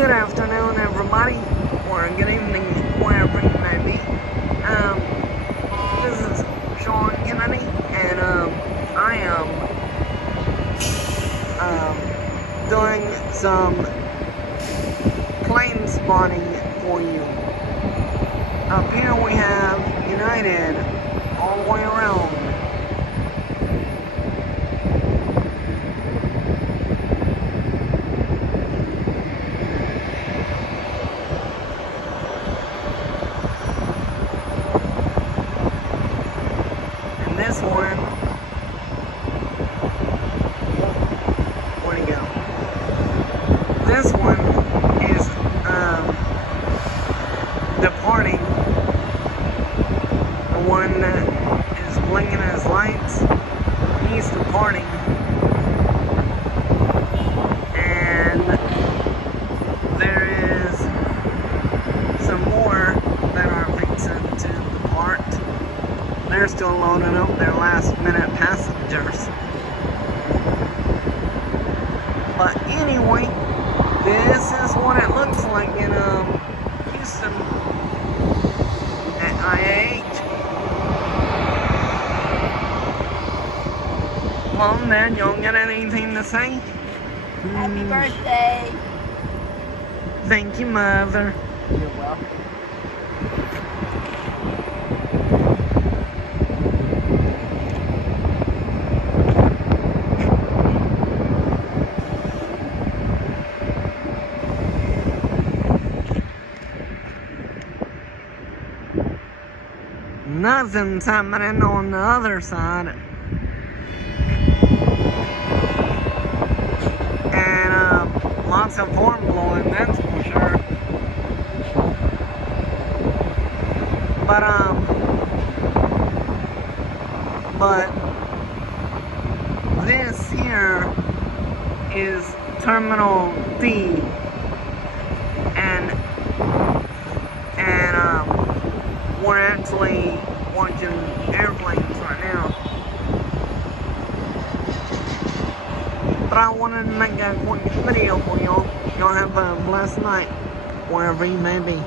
Good afternoon, everybody, or good evening, wherever you may be. This is Sean Kennedy, and I am doing some plane spotting for you. Up here we have United all the way around. This one, where'd he go? This one is departing. The one that is blinking his lights, he's departing. And there is some more that are fixing to depart. They're still loading up their last minute passengers. But anyway, this is what it looks like in Houston at IAH. Mom, Dad, y'all got anything to say? Happy birthday. Thank you, Mother. You're welcome. Nothing's happening on the other side. And lots of horn blowing, that's for sure. But this here is Terminal D, and we're actually watching airplanes right now. But I wanted to make a quick video for y'all. Y'all have a blessed night, wherever you may be.